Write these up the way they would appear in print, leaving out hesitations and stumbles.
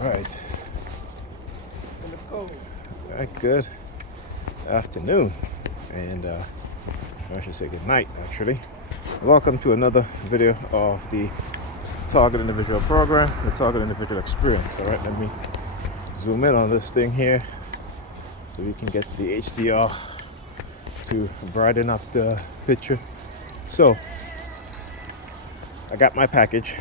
Right. Good afternoon, and I should say good night, actually. Welcome to another video of the Target Individual Program, the Target Individual Experience. All right, let me zoom in on this thing here so we can get the HDR to brighten up the picture. So, I got my package.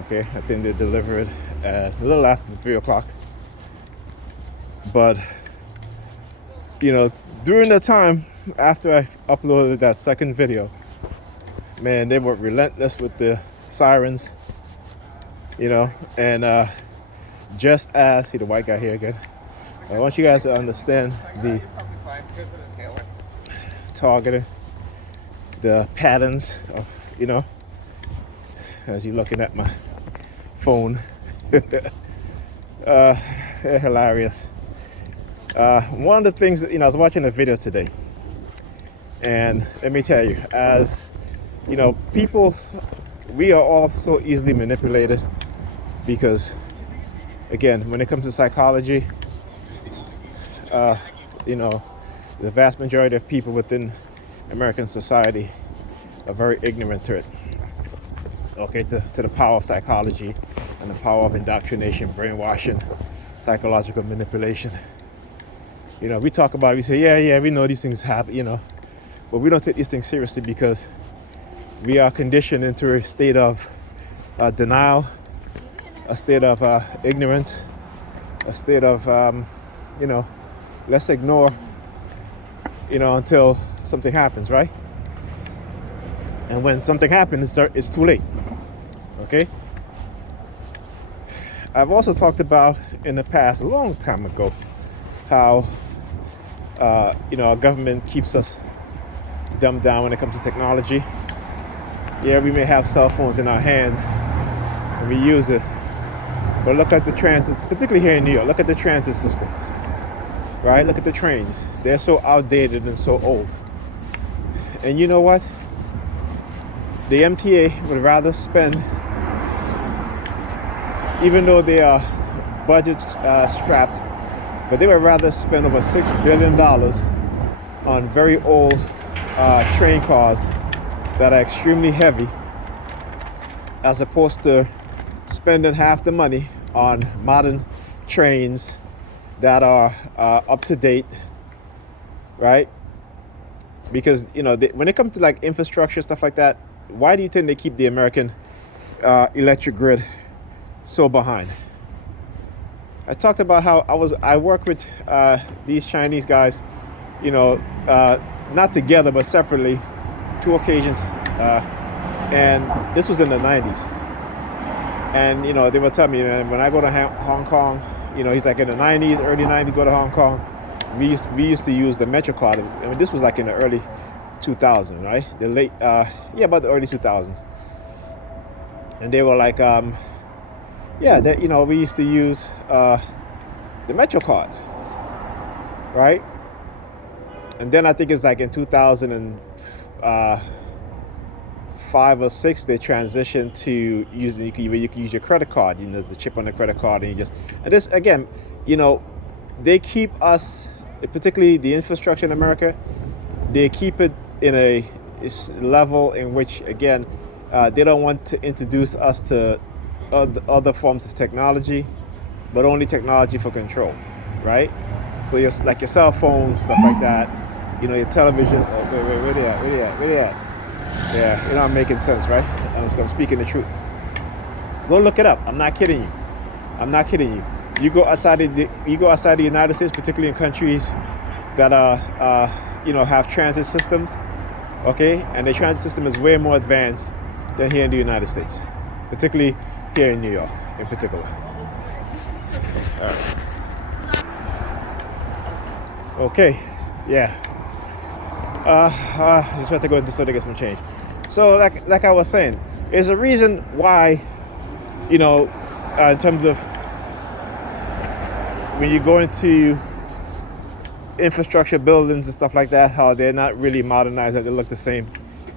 Okay, I think they delivered at a little after 3 o'clock. But, you know, during the time after I uploaded that second video, man, they were relentless with the sirens, you know, and just as, see the white guy here again, I want you guys to understand the targeting, the patterns of, you know, as you're looking at my phone. They're hilarious. One of the things that, you know, I was watching a video today, and let me tell you, as you know, people, we are all so easily manipulated because, again, when it comes to psychology, you know, the vast majority of people within American society are very ignorant to it. Okay, to the power of psychology and the power of indoctrination, brainwashing, psychological manipulation. You know, we talk about it, we say, yeah, we know these things happen, you know, but we don't take these things seriously because we are conditioned into a state of denial, a state of ignorance, a state of, you know, let's ignore, you know, until something happens, right? And when something happens, it's too late, okay? I've also talked about in the past, a long time ago, how, you know, our government keeps us dumbed down when it comes to technology. Yeah, we may have cell phones in our hands and we use it, but look at the transit, particularly here in New York, look at the transit systems, right? Look at the trains. They're so outdated and so old. And you know what? The MTA would rather spend, even though they are budget strapped, but they would rather spend over $6 billion on very old train cars that are extremely heavy, as opposed to spending half the money on modern trains that are up to date, right? Because, you know, when it comes to like infrastructure, stuff like that, why do you think they keep the American electric grid so behind? I talked about how I work with these Chinese guys, you know, not together but separately, 2 occasions, and this was in the 90s. And you know, they would tell me, man, when I go to Hong Kong, you know, he's like in the 90s, early 90s, go to Hong Kong, we used to use the Metro card. I mean, this was like in the early 2000s, right? The late, about the early 2000s. And they were like, yeah, that, you know, we used to use the Metro cards, right? And then I think it's like in 2005 or 6, they transitioned to using, you can use your credit card. You know, there's a chip on the credit card, and and this again, you know, they keep us, particularly the infrastructure in America, they keep it in a level in which, again, they don't want to introduce us to other forms of technology, but only technology for control, right? So like your cell phones, stuff like that, you know, your television. Oh, wait, where they at? Yeah, you know, I'm making sense, right? I'm speaking the truth. Go look it up. I'm not kidding you. You go outside the United States, particularly in countries that are, you know, have transit systems, okay? And the transit system is way more advanced than here in the United States, particularly here in New York, in particular. All right. Okay, yeah. Just have to go into the store to get some change. So, like I was saying, there's a reason why, you know, in terms of when you go into infrastructure buildings and stuff like that, how they're not really modernized, that they look the same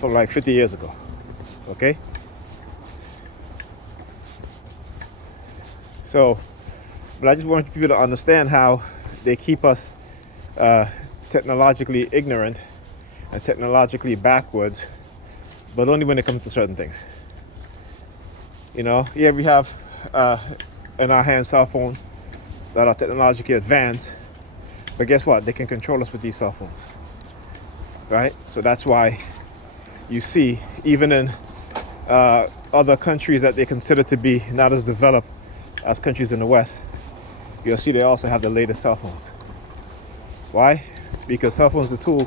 from like 50 years ago. Okay? So, but I just want people to understand how they keep us technologically ignorant and technologically backwards, but only when it comes to certain things. You know, yeah, we have in our hands cell phones that are technologically advanced, but guess what? They can control us with these cell phones, right? So that's why you see, even in other countries that they consider to be not as developed as countries in the West, you'll see they also have the latest cell phones. Why? Because cell phones is a tool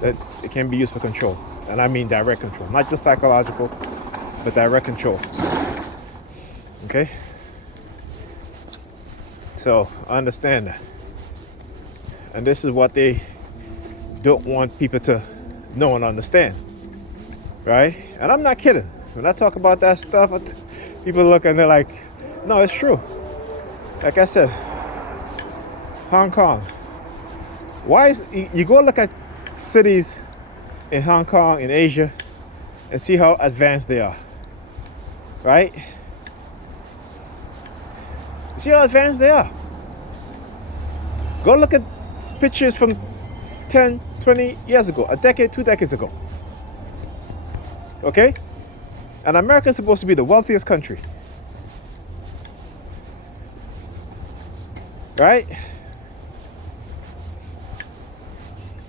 that it can be used for control. And I mean direct control, not just psychological, but direct control. Okay? So understand that. And this is what they don't want people to know and understand. Right? And I'm not kidding. When I talk about that stuff, people look and they're like, no, it's true. Like I said, Hong Kong. Why is you go look at cities in Hong Kong, in Asia, and see how advanced they are. Right? See how advanced they are. Go look at pictures from 10, 20 years ago, a decade, 2 decades ago. Okay? And America is supposed to be the wealthiest country. Right?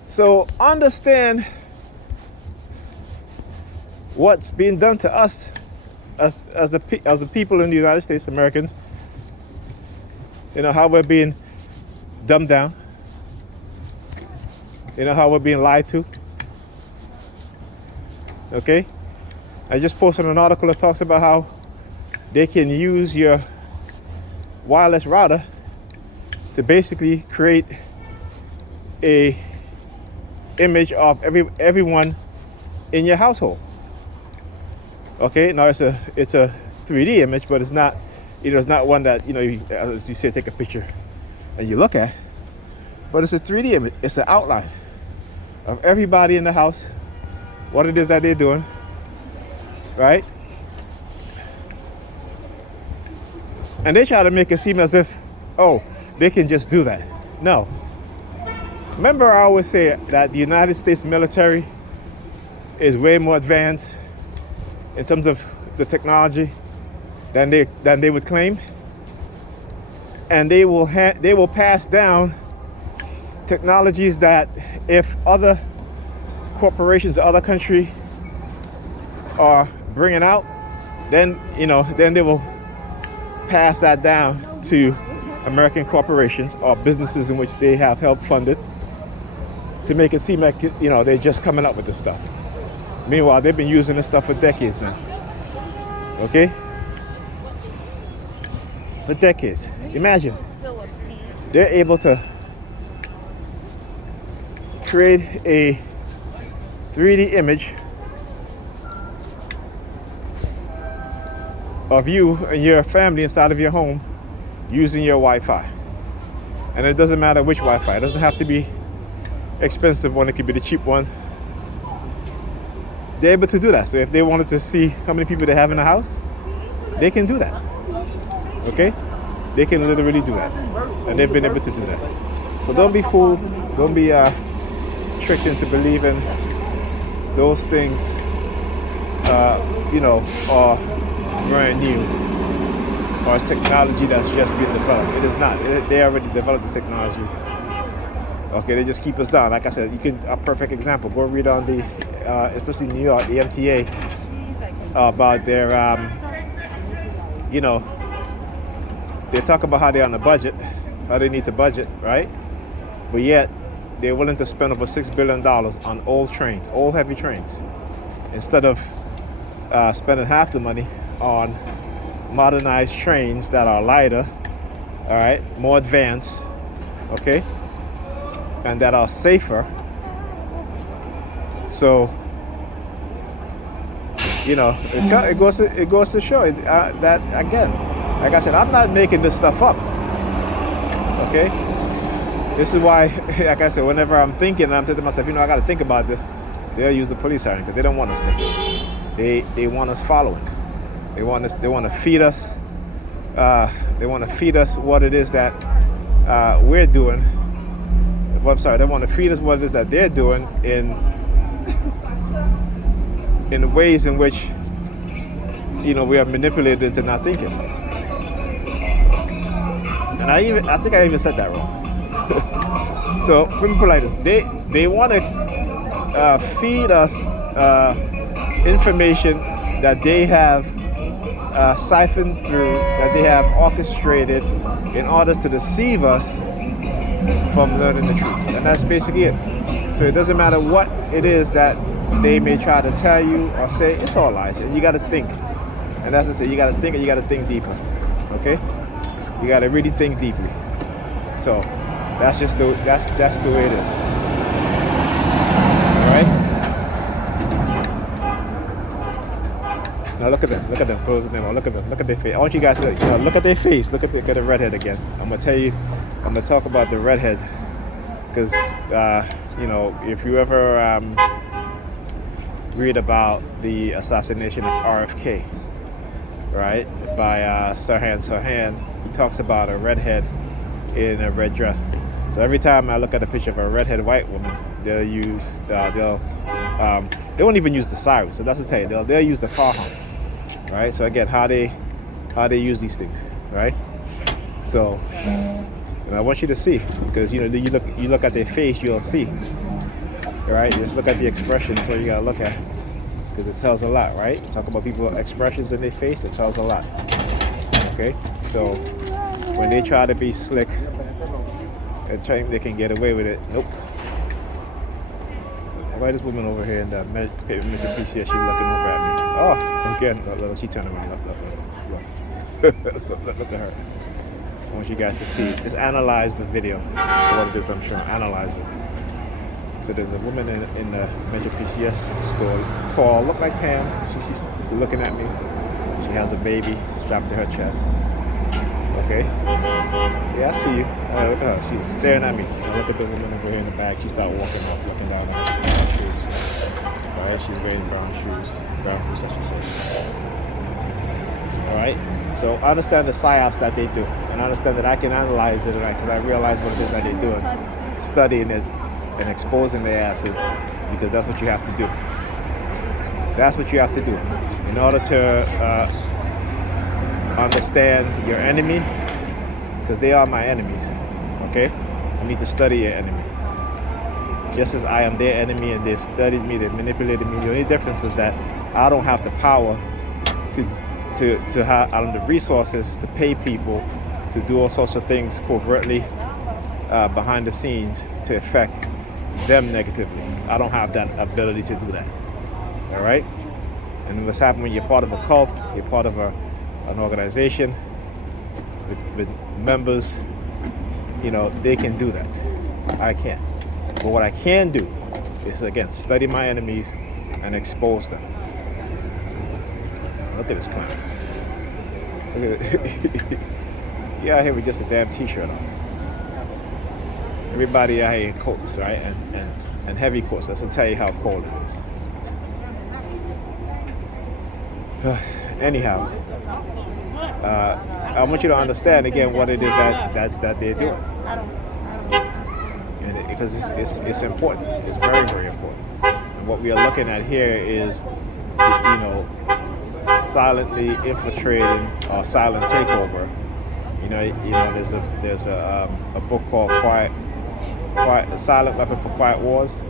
So understand what's being done to us as a people in the United States, Americans. You know, how we're being dumbed down. You know, how we're being lied to. Okay? I just posted an article that talks about how they can use your wireless router to basically create a image of everyone in your household. Okay, now it's a 3D image, but it's not, you know, it's not one that, you know, as you say, take a picture and you look at, but it's a 3D image. It's an outline of everybody in the house, what it is that they're doing, right? And they try to make it seem as if, oh, they can just do that. No. Remember, I always say that the United States military is way more advanced in terms of the technology than they would claim, and they will pass down technologies that if other corporations, other countries are bringing out, then they will pass that down to American corporations or businesses in which they have helped funded, to make it seem like, you know, they're just coming up with this stuff. Meanwhile, they've been using this stuff for decades now. Okay? For decades. Imagine. They're able to create a 3D image of you and your family inside of your home using your Wi-Fi. And it doesn't matter which Wi-Fi. It doesn't have to be expensive one. It could be the cheap one. They're able to do that. So if they wanted to see how many people they have in the house, they can do that. Okay? They can literally do that. And they've been able to do that. So don't be fooled. Don't be tricked into believing those things, are brand new, or it's technology that's just being developed. It is not. They already developed this technology. Okay, they just keep us down. Like I said, a perfect example. Go read on the, especially New York, the MTA, about their, they talk about how they're on a budget, how they need to budget, right? But yet, they're willing to spend over $6 billion on old trains, old heavy trains, instead of spending half the money on modernized trains that are lighter, all right, more advanced, okay, and that are safer. So, it goes to show that, again, like I said, I'm not making this stuff up. Okay, this is why, like I said, whenever I'm thinking, I'm thinking to myself, I got to think about this. They'll use the police siren because they don't want us thinking. They want us following. They want to feed us They want to feed us what it is that we're doing. Well, I'm sorry, they want to feed us what it is that they're doing in ways in which, we are manipulated into not thinking. And I think I even said that wrong. So let me put it like this: they want to feed us information that they have siphoned through, that they have orchestrated in order to deceive us from learning the truth. And that's basically it. So it doesn't matter what it is that they may try to tell you or say, it's all lies. And you got to think. And that's to say, you got to think, and you got to think deeper. Okay? You got to really think deeply. So that's just the way it is. All right? Now look at them, closing them on. Look at them, look at their face. I want you guys to look at their face. Look at the redhead again. I'm gonna talk about the redhead because if you ever read about the assassination of RFK, right, by Sirhan, he talks about a redhead in a red dress. So every time I look at a picture of a redhead white woman, they won't even use the siren. So that's to say, they'll use the car horn. Right, so again, how they use these things, right? So, and I want you to see, because you look at their face, you'll see, right? You just look at the expressions, what you gotta look at, because it tells a lot, right? Talk about people's expressions in their face, it tells a lot. Okay, so when they try to be slick and think they can get away with it, nope. Why this woman over here in the Mr. PCS, she's looking over at me. Oh, again, look, she turned around. Look. Look at her. I want you guys to see. Just analyze the video. What it is I'm showing. Analyze it. So there's a woman in the Metro PCS store, tall, look like Pam. She's looking at me. She has a baby strapped to her chest. Okay. Yeah, I see you. Look at her. She's staring at me. Now look at the woman over here in the back. She started walking off, looking down at her shoes. Alright, she's wearing brown boots, I should say. Alright, so I understand the psyops that they do, and I understand that I can analyze it, right? Because I realize what it is that they're doing, studying it and exposing their asses, because that's what you have to do. That's what you have to do in order to understand your enemy, because they are my enemies. Okay, I need to study your enemy. Just as I am their enemy and they've studied me, they've manipulated me. The only difference is that I don't have the power to have the resources to pay people to do all sorts of things covertly behind the scenes to affect them negatively. I don't have that ability to do that. All right? And what's happening when you're part of a cult, you're part of an organization with members, they can do that. I can't. But what I can do is, again, study my enemies and expose them. Look at this clown. Look at it. You're out here with just a damn t-shirt on. Everybody out here in coats, right? And heavy coats. That's to tell you how cold it is. Anyhow, I want you to understand again what it is that they're doing. Because it's important. It's very, very important. And what we are looking at here is, silently infiltrating or silent takeover. There's a book called Quiet, Silent Weapon for Quiet Wars.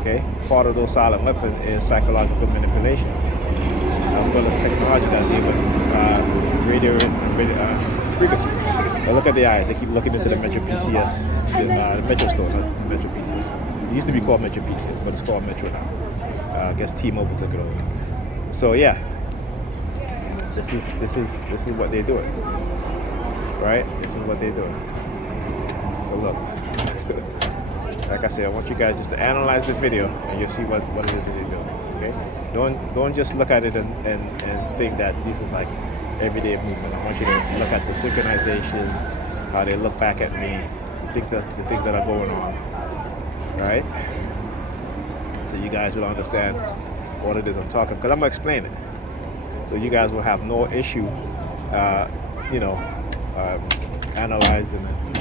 Okay, part of those silent weapons is psychological manipulation, as well as technology that deal with radio frequency. But look at the eyes; they keep looking into the Metro PCS, the Metro store, not Metro PCS. It used to be called Metro PCS, but it's called Metro now. I guess T-Mobile took it over. So yeah, this is what they're doing, right? This is what they're doing. So look, like I said, I want you guys just to analyze the video, and you'll see what it is that they're doing. Okay, don't just look at it and think that this is like everyday movement. I want you to look at the synchronization, how they look back at me, the things that are going on, right? So you guys will understand what it is I'm talking, because I'm gonna explain it, so you guys will have no issue you know, analyzing and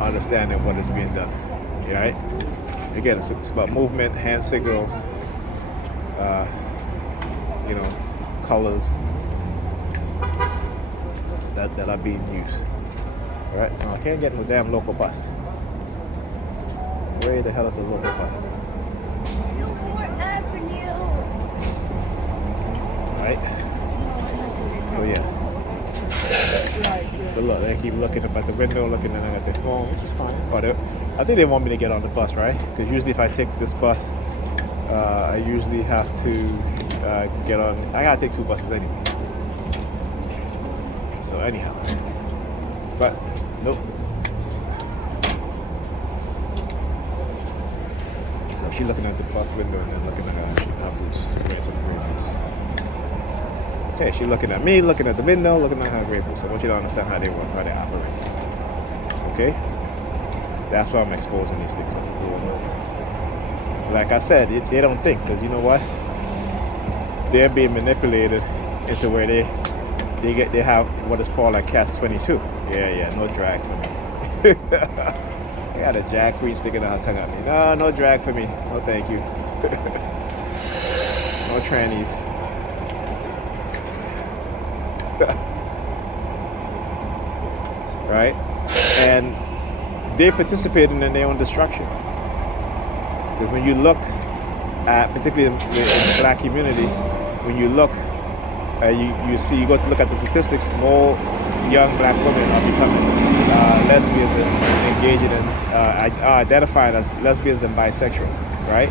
understanding what is being done. Right? Again, it's about movement, hand signals, you know, colors that are being used. All right? Now I can't get in the damn local bus. Where the hell is the local bus? Right? So yeah. So look, they keep looking up at the window, looking at their phone, which is fine. I think they want me to get on the bus, right? Because usually if I take this bus, I usually have to get on. I gotta take 2 buses anyway. So anyhow, but nope. So she's looking at the bus window and then looking at her boots, wearing some gray boots. Okay, she's looking at me, looking at the window, looking at her gray boots. I want you to understand how they work, how they operate. Okay? That's why I'm exposing these things. Like I said, they don't think, because you know what? They're being manipulated into where they have what is called a catch-22. Yeah, no drag for me. I got a drag queen sticking out her tongue at me. No drag for me. No thank you. No trannies. Right? And they participated in their own destruction. Because when you look at, particularly in the black community, when you look, you see, you go to look at the statistics, more young black women are becoming lesbians and engaging in, identifying as lesbians and bisexual, right?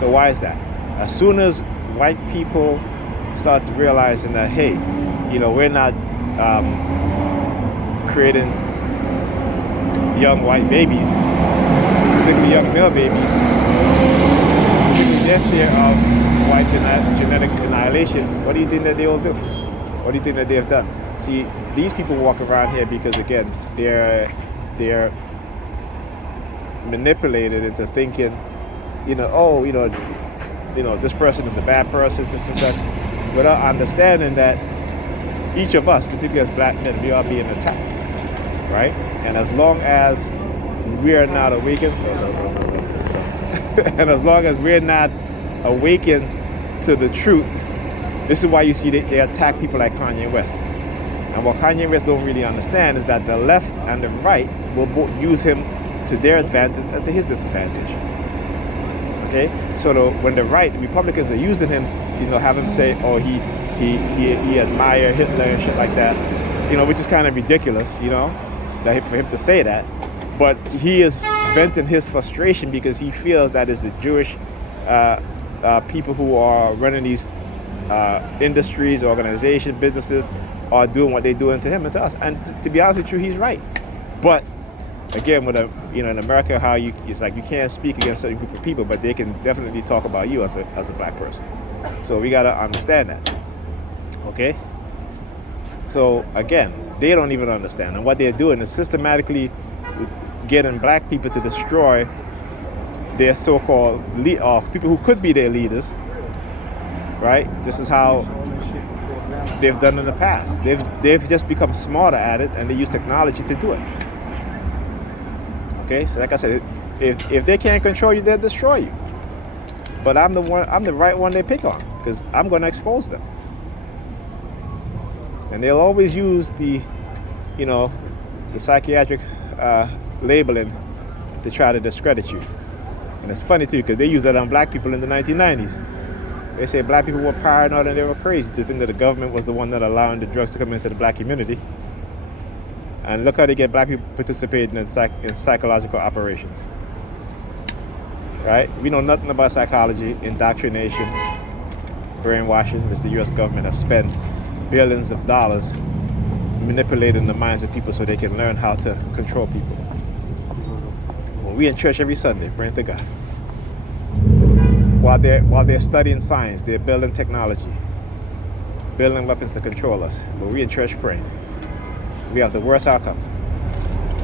So why is that? As soon as white people start realizing that, hey, you know, we're not creating young white babies, particularly young male babies, their fear of white genetic annihilation, what do you think that they will do? What do you think that they have done? See, these people walk around here because, again, they're manipulated into thinking, this person is a bad person, this and that, without understanding that each of us, particularly as black men, we are being attacked, right? And as long as we are not awakened, and as long as we're not awakened to the truth, this is why you see they attack people like Kanye West. And what Kanye West don't really understand is that the left and the right will both use him to their advantage and to his disadvantage. Okay? So when the right, Republicans are using him, have him say, oh, he admired Hitler and shit like that, which is kind of ridiculous, that for him to say that. But he is venting his frustration because he feels that it's the Jewish people who are running these industries, organizations, businesses are doing what they're doing to him and to us. And to be honest with you, he's right. But again, with in America, how it's like you can't speak against certain group of people, but they can definitely talk about you as a black person. So we gotta understand that. Okay. So again, they don't even understand, and what they're doing is systematically getting black people to destroy their so-called people who could be their leaders. Right? This is how they've done in the past. They've just become smarter at it, and they use technology to do it. Okay, so like I said, if they can't control you, they'll destroy you. But I'm the right one they pick on, because I'm going to expose them. And they'll always use the psychiatric labeling to try to discredit you. And it's funny too, because they use that on black people in the 1990s. They say black people were paranoid and they were crazy to think that the government was the one that allowing the drugs to come into the black community. And look how they get black people participating in psychological operations. Right? We know nothing about psychology, indoctrination, brainwashing, which the U.S. government have spent billions of dollars manipulating the minds of people so they can learn how to control people. Well, we in church every Sunday, praying to God. While they're studying science, they're building technology, building weapons to control us. But we in church praying. We have the worst outcome.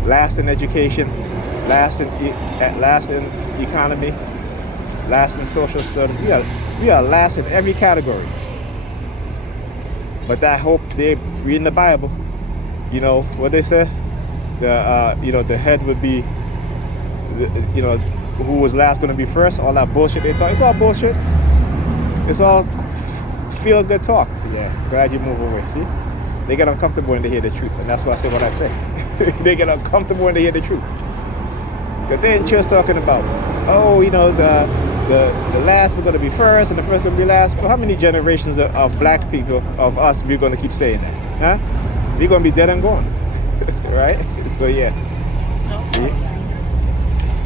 Last in education, last in economy, last in social studies. We are last in every category. But I hope they reading the Bible. You know what they say? The head would be, who was last going to be first. All that bullshit they talk. It's all bullshit. It's all feel good talk. Yeah, glad you move away. See, they get uncomfortable when they hear the truth, and that's why I say what I say. They get uncomfortable when they hear the truth. Because they're in church talking about, the last is going to be first and the first is going to be last. For how many generations of black people, of us, we're going to keep saying that? Huh? We're going to be dead and gone. Right? So yeah. See?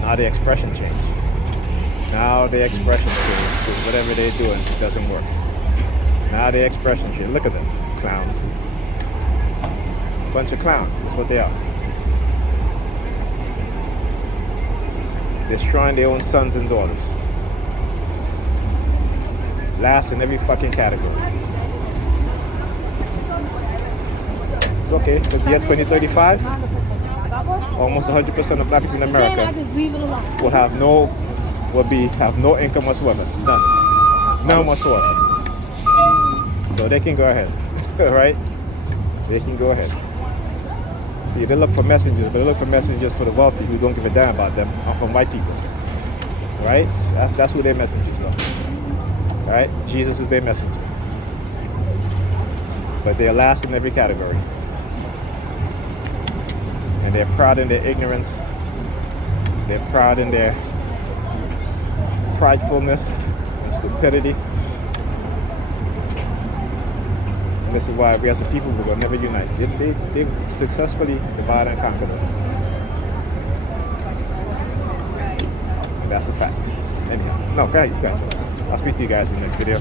Now the expression changed. Now the expression changed. Because whatever they're doing, it doesn't work. Now the expression changed. Look at them. Clowns. Bunch of clowns. That's what they are. Destroying their own sons and daughters. Last in every fucking category. It's okay, because year 2035, almost 100% of black people in America have no income whatsoever. None whatsoever. So they can go ahead. Right? They can go ahead. See, they look for messengers, but they look for messengers for the wealthy who don't give a damn about them, or from white people. Right? That's who their messengers are. Right? Jesus is their messenger. But they're last in every category. And they're proud in their ignorance. They're proud in their pridefulness and stupidity. And this is why we as a people will never unite. They successfully divide and conquer us. And that's a fact. Anyhow, no, go ahead, you guys. I'll speak to you guys in the next video.